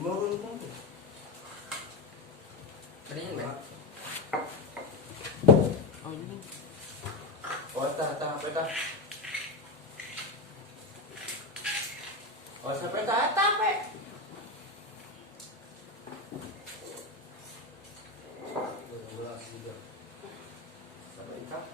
Ngurun kan? Kalian enggak? Oh ini. Oh ta peta. Oh sampai ta pe. Sampai ikat.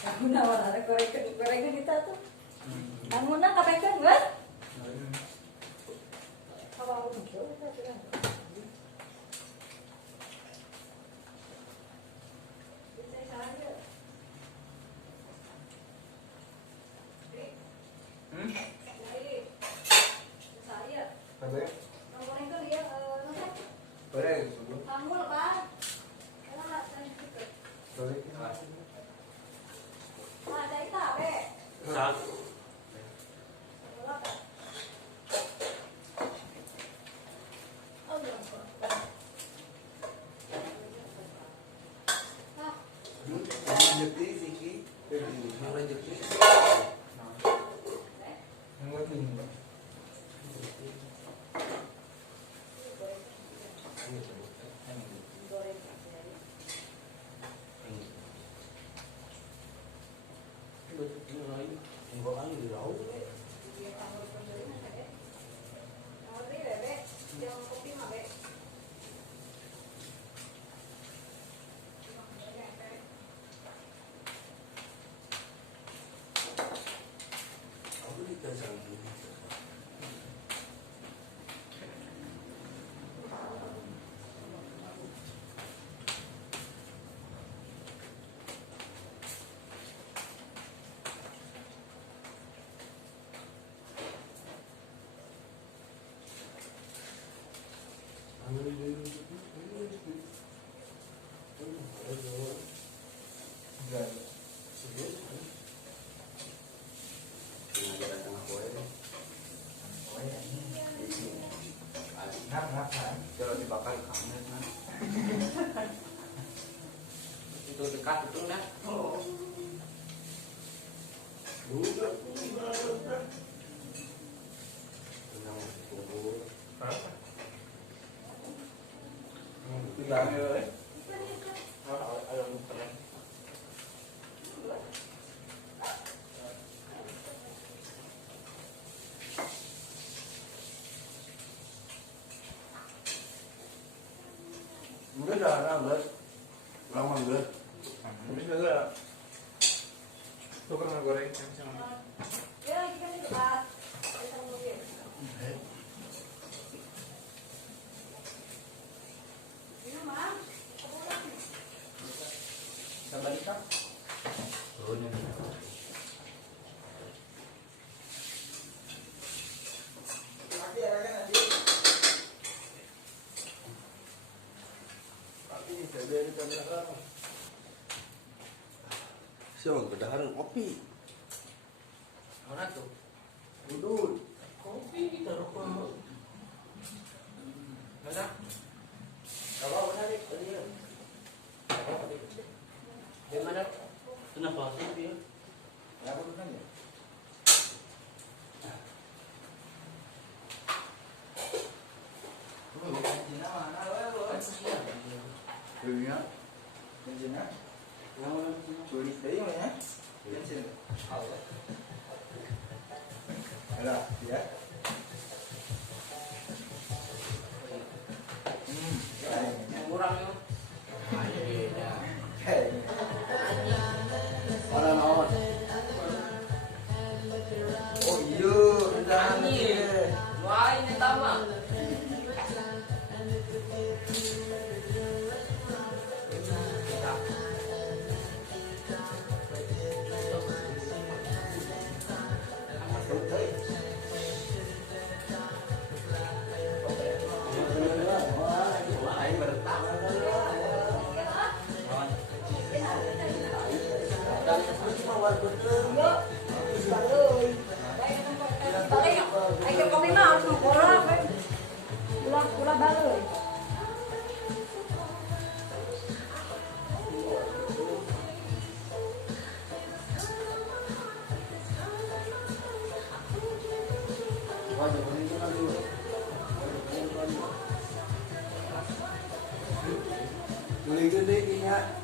Aku nawar ada gorengan kita tuh. Kamu nak kapan kan? Apa aku muncul? Kalau dibakar kamu Itu dekat itu nah. Enggak ada enggak. Lama enggak. Habis enggak. Tukang goreng sama. Ya, kita di dekat. Kita mobil. Ini mah. Sampai ikat. Turunnya. Siapa kedaharan kopi? Mana tuh? Duduk. Kopi kita rokok. Mana? Apa tadi? Di mana? Kenapa sih dia? Ya apa tanya? Iya. Bensinnya? Curi tadi mana? Bensin. Ada, ya. Yang kurang ya. Hei. Orang. Oh iya, udah nih. Wah, ini tambah. Boleh gede ini ya.